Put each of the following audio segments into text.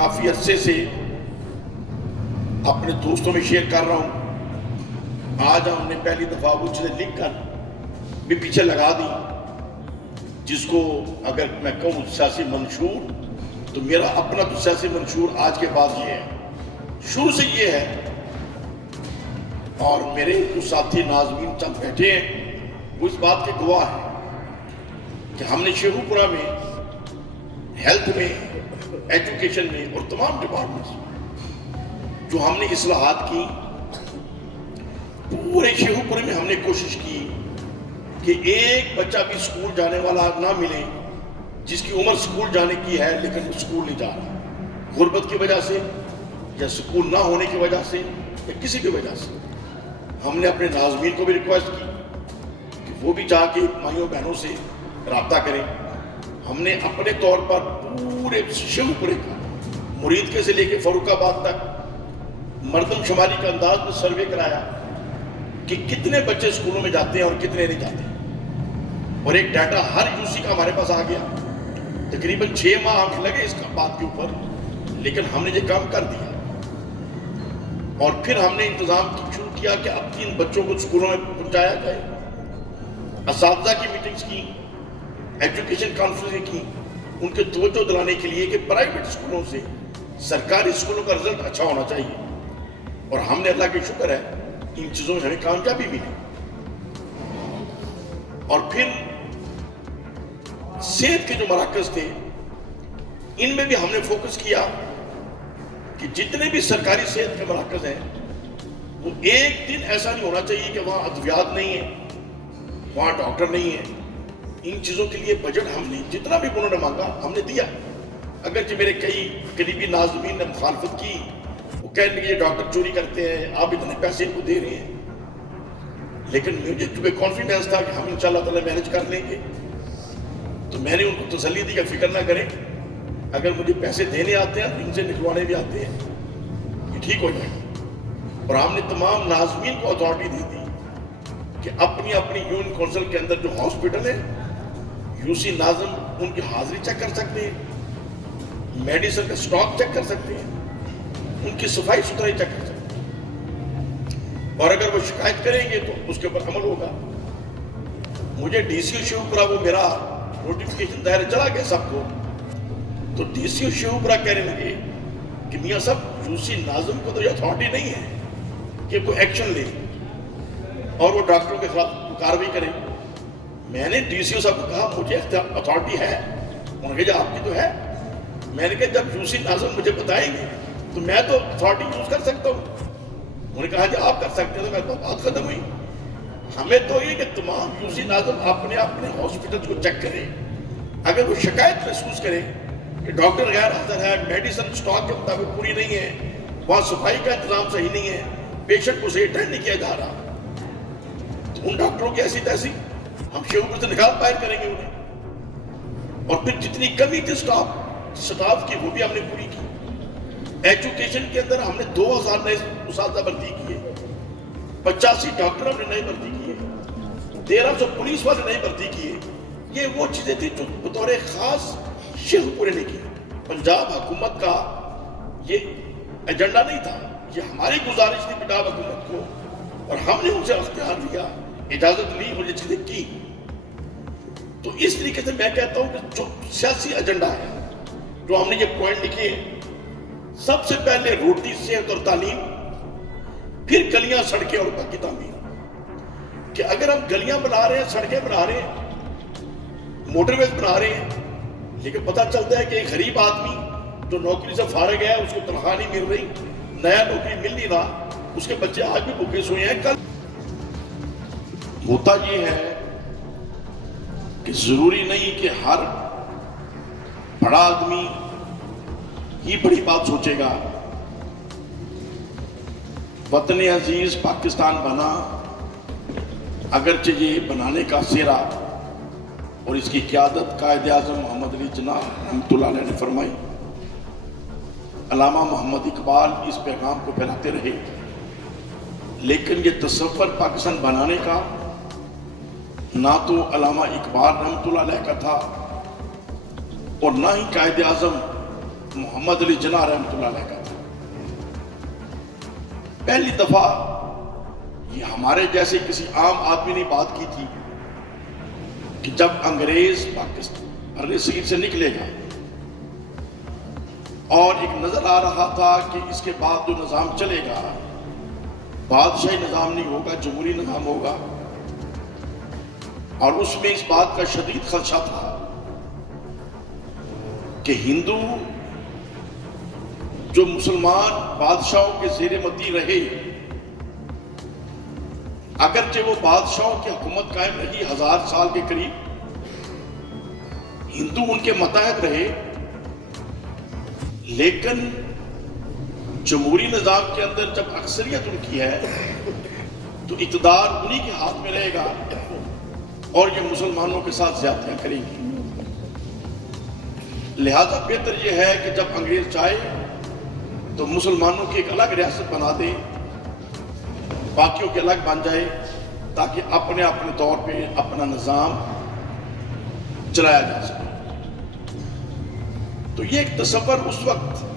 काफ़ी अरसे से अपने दोस्तों में शेयर कर रहा हूँ। आज हमने पहली दफ़ा वो चीज़ें लिख कर भी पीछे लगा दी, जिसको अगर मैं कहूँ सियासी मंशूर, तो मेरा अपना तो सियासी मंशूर आज के बाद ये है, शुरू से ये है। और मेरे कुछ साथी नाज़मीन चंद बैठे हैं, वो इस बात के गवाह हैं कि हमने शेखुपुरा में हेल्थ में, एजुकेशन में और तमाम डिपार्टमेंट्स में जो हमने इस्लाहात की, पूरे शेखुपुरे में हमने कोशिश की कि एक बच्चा भी स्कूल जाने वाला ना मिले जिसकी उम्र स्कूल जाने की है लेकिन वो स्कूल नहीं जा रहा, गुर्बत की वजह से या स्कूल ना होने की वजह से या किसी की वजह से। हमने अपने नाज़मीन को भी रिक्वेस्ट की कि वो भी जाके माइयों बहनों से राब्ता करें। हमने अपने तौर पर पूरे शेखुपुरे का, मुरीदके से लेकर फरुखाबाद तक मर्दमशुमारी का अंदाज में सर्वे कराया कि कितने बच्चे स्कूलों में जाते हैं और कितने नहीं जाते, और एक डाटा हर यूसी का हमारे पास आ गया। तकरीबन 6 माह हमें लगे इस बात के ऊपर, लेकिन हमने ये काम कर दिया। और फिर हमने इंतजाम शुरू किया कि अब 3 बच्चों को स्कूलों में पहुंचाया जाए। असातिज़ा की मीटिंग्स की, एजुकेशन कॉन्फ्रेंस की, उनके तवज्जो दिलाने के लिए कि प्राइवेट स्कूलों से सरकारी स्कूलों का रिजल्ट अच्छा होना चाहिए। और हमने अल्लाह की शुक्र है इन चीज़ों में हमें कामयाबी मिली। और फिर सेहत के जो मराकज थे, इनमें भी हमने फोकस किया कि जितने भी सरकारी सेहत के मराकज हैं, वो एक दिन ऐसा नहीं होना चाहिए कि वहाँ अद्वियात नहीं है, वहाँ डॉक्टर नहीं है। इन चीज़ों के लिए बजट हमने जितना भी उन्होंने मांगा हमने दिया। अगरचे मेरे कई करीबी नाज़मीन ने मुखालफत की, वो कहने लगे डॉक्टर चोरी करते हैं, आप इतने पैसे इनको दे रहे हैं। लेकिन मुझे चूँकि कॉन्फिडेंस था कि हम इंशाअल्लाह ताला मैनेज कर लेंगे, तो मैंने उनको तसल्ली दी कि फिक्र ना करें, अगर मुझे पैसे देने आते हैं तो इनसे निकलवाने भी आते हैं, ये ठीक हो जाएगा। और हमने तमाम नाज़मीन को अथॉरिटी दे दी कि अपनी अपनी यूनियन काउंसिल के अंदर जो हॉस्पिटल है, यूसी नाज़म उनकी हाजिरी चेक कर सकते हैं, मेडिसिन का स्टॉक चेक कर सकते हैं, उनकी सफाई सुथराई चेक कर सकते हैं। और अगर वो शिकायत करेंगे तो उसके ऊपर अमल होगा। मुझे डीसीओ शेखुपुरा वो मेरा नोटिफिकेशन दायर चला गया सबको, तो डीसीओ शेखुपुरा कहने लगे कि मियाँ साहब, यूसी नाज़म को तो ये अथॉरिटी नहीं है कि कोई एक्शन ले और वो डॉक्टरों के खिलाफ कार्रवाई करें। मैंने डीसीओ साहब को कहा मुझे अथॉरिटी है, उन्होंने कहा आपकी तो है। मैंने कहा जब यूसी नाज़म मुझे बताएंगे तो मैं तो अथॉरिटी यूज कर सकता हूँ। उन्होंने कहा जी आप कर सकते हैं, तो मैं तो बात खत्म हुई। हमें तो ये कि तमाम यूसी नाज़म अपने अपने हॉस्पिटल को चेक करें। अगर वो शिकायत महसूस करें कि डॉक्टर गैर हाजिर है, मेडिसिन स्टॉक के मुताबिक पूरी नहीं है, वहाँ सफाई का इंतजाम सही नहीं है, पेशेंट को सही अटेंड नहीं किया जा रहा, तो उन डॉक्टरों की ऐसी तैसी हम शेखुपुर से निकाल बाहर करेंगे उन्हें। और फिर जितनी कमी थी स्टाफ की, वो भी हमने पूरी की। एजुकेशन के अंदर हमने 2000 नए उस्ताद भर्ती किए, 85 डॉक्टर हमने नए भर्ती किए, 1300 पुलिस वाले नए भर्ती किए। ये वो चीजें थी जो बतौर खास शेखुपुरे ने की। पंजाब हुकूमत का ये एजेंडा नहीं था, ये हमारी गुजारिश थी पंजाब हुकूमत को, और हमने उनसे अख्तियार दिया, इजाजत ली और ये चीजें की। तो इस तरीके से मैं कहता हूं कि जो सियासी एजेंडा है, जो हमने ये पॉइंट लिखे, सबसे पहले रोटी, सेहत और तालीम, फिर गलियां, सड़कें और बाकी तामीर। कि अगर हम गलियां बना रहे हैं, सड़कें बना रहे हैं, मोटरवेज बना रहे हैं, लेकिन पता चलता है कि एक गरीब आदमी जो नौकरी से फारिग है, उसको तनख्वाह नहीं मिल रही, नया नौकरी मिल नहीं रहा, उसके बच्चे आज भी भूखे सोए हैं। कल होता ये है कि जरूरी नहीं कि हर बड़ा आदमी ही बड़ी बात सोचेगा। वतन अजीज पाकिस्तान बना, अगरचे ये बनाने का सेरा और इसकी क़यादत कायद आज़म मोहम्मद अली जिन्नाह रहमतुल्लाह अलैह ने फरमाई। अल्लामा मोहम्मद इकबाल इस पैगाम को फैलाते रहे, लेकिन ये तसव्वुर पाकिस्तान बनाने का ना तो अल्लामा इकबाल रहमतुल्लाह अलैह का था और ना ही कायद आज़म محمد علی جناح رحمۃ اللہ علیہ کا تھا۔ پہلی دفعہ یہ ہمارے جیسے کسی عام آدمی نے بات کی تھی کہ جب انگریز پاکستان صغیر سے نکلے گا اور ایک نظر آ رہا تھا کہ اس کے بعد جو نظام چلے گا بادشاہی نظام نہیں ہوگا، جمہوری نظام ہوگا، اور اس میں اس بات کا شدید خدشہ تھا کہ ہندو جو مسلمان بادشاہوں کے زیر مدی رہے، اگرچہ وہ بادشاہوں کی حکومت قائم رہی 1000 سال کے قریب، ہندو ان کے ماتحت رہے، لیکن جمہوری نظام کے اندر جب اکثریت ان کی ہے تو اقتدار انہی کے ہاتھ میں رہے گا اور یہ مسلمانوں کے ساتھ زیادتیاں کریں گی۔ لہذا بہتر یہ ہے کہ جب انگریز چاہے تو مسلمانوں کی ایک الگ ریاست بنا دیں، باقیوں کے الگ بن جائے، تاکہ اپنے اپنے طور پہ اپنا نظام چلایا جا سکے۔ تو یہ ایک تصور اس وقت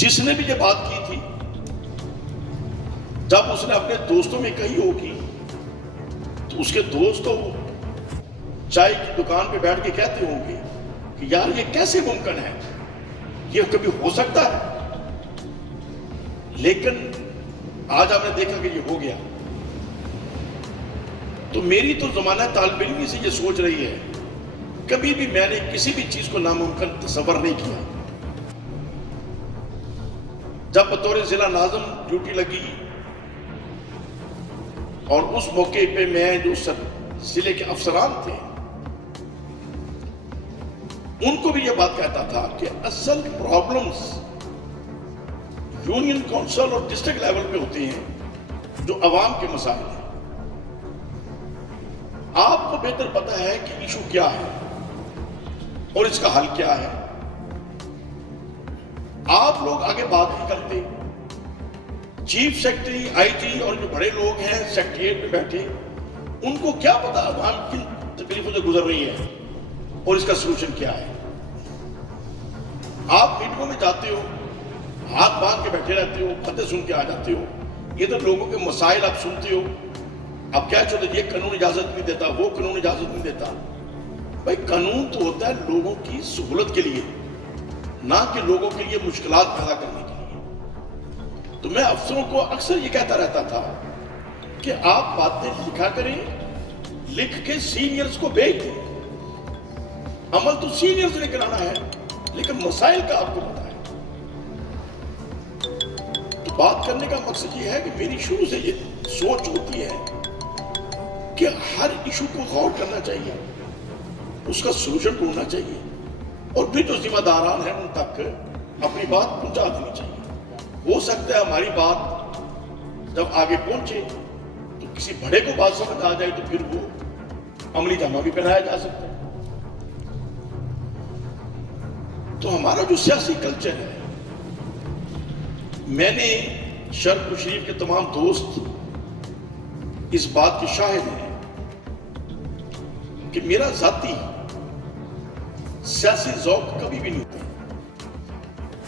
جس نے بھی یہ بات کی تھی، جب اس نے اپنے دوستوں میں کہی ہوگی تو اس کے دوست تو چائے کی دکان پہ بیٹھ کے کہتے ہوں گے کہ یار یہ کیسے ممکن ہے، یہ کبھی ہو سکتا ہے؟ لیکن آج ہم نے دیکھا کہ یہ ہو گیا۔ تو میری تو زمانہ طالب علمی سے یہ سوچ رہی ہے، کبھی بھی میں نے کسی بھی چیز کو ناممکن تصور نہیں کیا۔ جب بطور ضلع ناظم ڈیوٹی لگی اور اس موقع پہ میں جو ضلع کے افسران تھے ان کو بھی یہ بات کہتا تھا کہ اصل پرابلمز یونین کونسل اور ڈسٹرکٹ لیول پہ ہوتے ہیں جو عوام کے مسائل ہیں۔ آپ کو بہتر پتا ہے کہ ایشو کیا ہے اور اس کا حل کیا ہے۔ آپ لوگ آگے بات نہیں کرتے، چیف سیکرٹری، آئی جی اور جو بڑے لوگ ہیں سیکریٹریٹ پہ بیٹھے، ان کو کیا پتا عوام کن تکلیفوں سے گزر رہی ہے اور اس کا سلوشن کیا ہے۔ آپ میٹنگوں میں جاتے ہو، ہاتھ باندھ کے بیٹھے رہتے ہو، باتیں سن کے آ جاتے ہو، یہ تو لوگوں کے مسائل آپ سنتے ہو، اب کیا چاہتے یہ قانون اجازت نہیں دیتا، وہ قانون اجازت نہیں دیتا۔ بھائی قانون تو ہوتا ہے لوگوں کی سہولت کے لیے، نہ کہ لوگوں کے لیے مشکلات پیدا کرنے کے لیے۔ تو میں افسروں کو اکثر یہ کہتا رہتا تھا کہ آپ باتیں لکھا کریں، لکھ کے سینئرز کو بھیج دیں۔ عمل تو سینئرز نے کرانا ہے، لیکن مسائل کا آپ کو پتا ہے۔ تو بات کرنے کا مقصد یہ ہے کہ میری شروع سے یہ سوچ ہوتی ہے کہ ہر ایشو کو غور کرنا چاہیے، اس کا سلوشن ڈھونڈنا چاہیے، اور پھر جو ذمہ داران ہیں ان تک اپنی بات پہنچا دینی چاہیے۔ ہو سکتا ہے ہماری بات جب آگے پہنچے تو کسی بڑے کو بات سمجھ آ جائے تو پھر وہ عملی جامہ بھی پہنایا جا سکتا ہے۔ تو ہمارا جو سیاسی کلچر ہے، میں نے شرق و شریف کے تمام دوست اس بات کے شاہد ہیں کہ میرا ذاتی سیاسی ذوق کبھی بھی نہیں ہوتا۔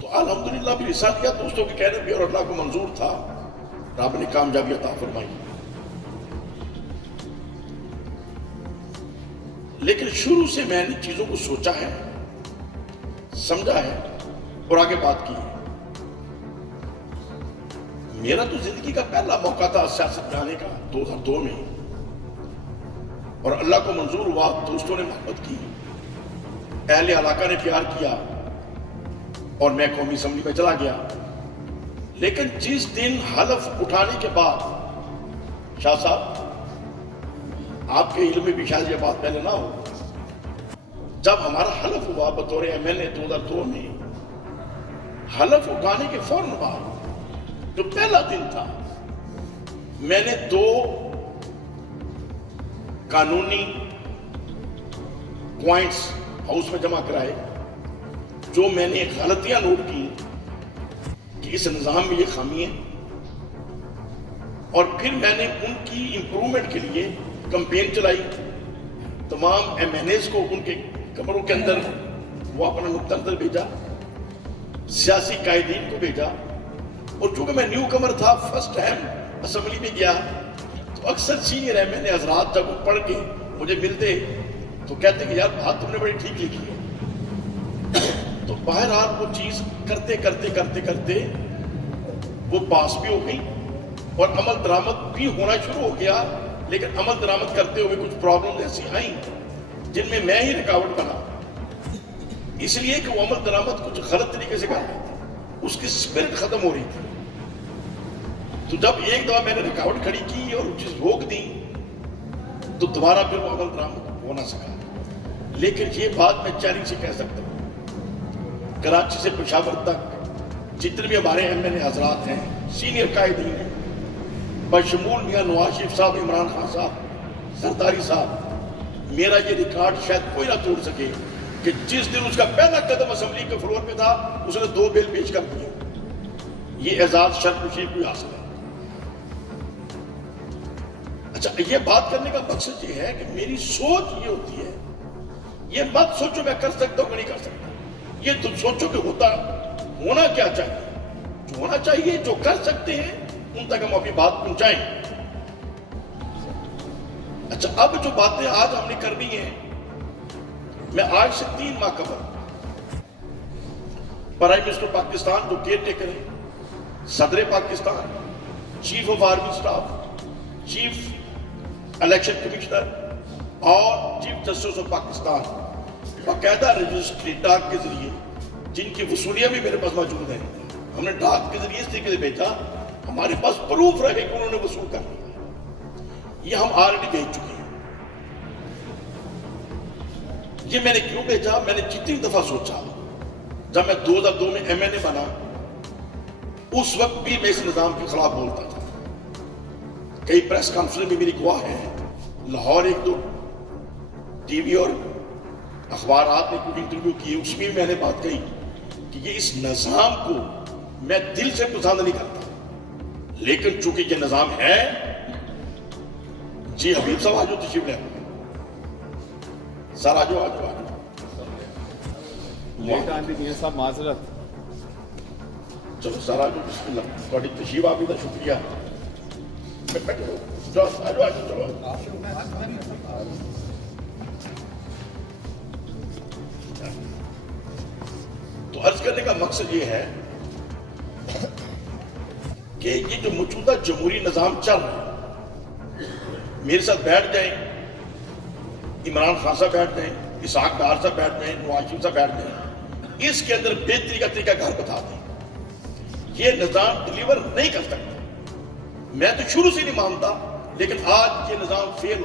تو الحمدللہ بھی رسالہ کیا دوستوں کے کہنے پہ اور اللہ کو منظور تھا، رب نے کامیابی عطا فرمائی۔ لیکن شروع سے میں نے چیزوں کو سوچا ہے، سمجھا ہے اور آگے بات کی ہے۔ میرا تو زندگی کا پہلا موقع تھا سیاست میں آنے کا 2002 میں، اور اللہ کو منظور ہوا، دوستوں نے محبت کی، اہل علاقہ نے پیار کیا، اور میں قومی اسمبلی میں چلا گیا۔ لیکن جس دن حلف اٹھانے کے بعد، شاہ صاحب آپ کے علم میں بھی شاید یہ بات پہلے نہ ہو، جب ہمارا حلف ہوا بطور ایم ایل اے 2002 میں، حلف اٹھانے کے فوراً بعد جو پہلا دن تھا، میں نے 2 قانونی پوائنٹس ہاؤس میں جمع کرائے جو میں نے غلطیاں نوٹ کی کہ اس نظام میں یہ خامی ہے، اور پھر میں نے ان کی امپرومنٹ کے لیے کمپین چلائی، تمام ایم این ایز کو ان کے کمروں کے اندر वो अपना नुक्ता नजर भेजा, सियासी कायदीन को भेजा, और चूंकि मैं न्यू कमर था, फर्स्ट टाइम असेंबली में गया, तो अक्सर सीनियर एमएनए हजरात जब वो पढ़ के मुझे मिलते तो कहते कि यार बात तुमने बड़ी ठीक लिखी है। तो बहरहाल वो चीज करते करते करते करते वो पास भी हो गई और अमल दरामद भी होना शुरू हो गया। लेकिन अमल दरामद करते हुए कुछ प्रॉब्लम ऐसी आई जिनमें मैं ही रुकावट बना, इसलिए कि वो अमल दरामद कुछ गलत तरीके से कर रहा था, उसकी स्पिरिट खत्म हो रही थी। तो जब एक दफा मैंने रुकावट खड़ी की और चीज रोक दी तो दोबारा फिर वो अमल दरामद हो ना सका। लेकिन ये बात मैं चैलेंज से कह सकता हूं, कराची से पेशावर तक जितने भी हमारे एमएनए हजरात हैं, सीनियर कायदीन हैं, बशमूल मियां नवाज शरीफ साहब, इमरान खान साहब, सरदारी साहब, मेरा ये रिकॉर्ड शायद कोई ना तोड़ सके कि जिस दिन उसका पहला कदम असेंबली के फ्लोर पे था उसने 2 बिल पेश कर दिए। ये एजाज शर्फ कोई हासिल है। अच्छा, ये बात करने का मकसद ये है कि मेरी सोच ये होती है, ये मत सोचो मैं कर सकता हूं कि नहीं कर सकता, ये तुम सोचो कि होना क्या चाहिए। जो होना चाहिए, जो कर सकते हैं उन तक हम अपनी बात पहुंचाएं। अच्छा, अब जो बातें आज हमने करनी है, मैं आज से 3 माह कबल प्राइम मिनिस्टर पाकिस्तान जो केयर टेकर है, सदर Pakistan, chief of army staff, chief election commissioner और चीफ जस्टिस ऑफ पाकिस्तान बाकायदा रजिस्ट्री डाक के जरिए, जिनकी वसूलियां भी मेरे पास मौजूद हैं, हमने डाक के जरिए इस तरीके से भेजा, हमारे पास प्रूफ रहे कि उन्होंने वसूल कर लिया। ये हम ऑलरेडी भेज चुके हैं। ये मैंने क्यों भेजा? मैंने जितनी दफा सोचा, जब मैं 2002 में एमएनए बना, उस वक्त भी मैं इस निजाम के खिलाफ बोलता था। कई प्रेस कॉन्फ्रेंस में मेरी गवाह है, लाहौर 1-2 टीवी और अखबारात ने कुछ इंटरव्यू किए, उसमें मैंने बात कही कि ये इस निजाम को मैं दिल से पसंद नहीं करता, लेकिन चूंकि ये निजाम है। जी हबीब साहब आज तशरीफ ले सर, आज साहब माजरत, चलो सर आज बिस्मिल्लाह, थोड़ी तशरीफ आप का शुक्रिया। चलो चलो तो अर्ज करने का मकसद ये है कि ये जो मौजूदा जमहूरी निजाम चल रहा है, मेरे साथ बैठ जाए, इमरान खान साहब बैठ जाए, इसहाक डार साहब बैठ जाए, नवाज शरीफ साहब बैठ जाए, इसके अंदर बेहतरी का तरीका घर बता दें। ये निजाम डिलीवर नहीं कर सकता। मैं तो शुरू से नहीं मानता, लेकिन आज ये निजाम फेल हो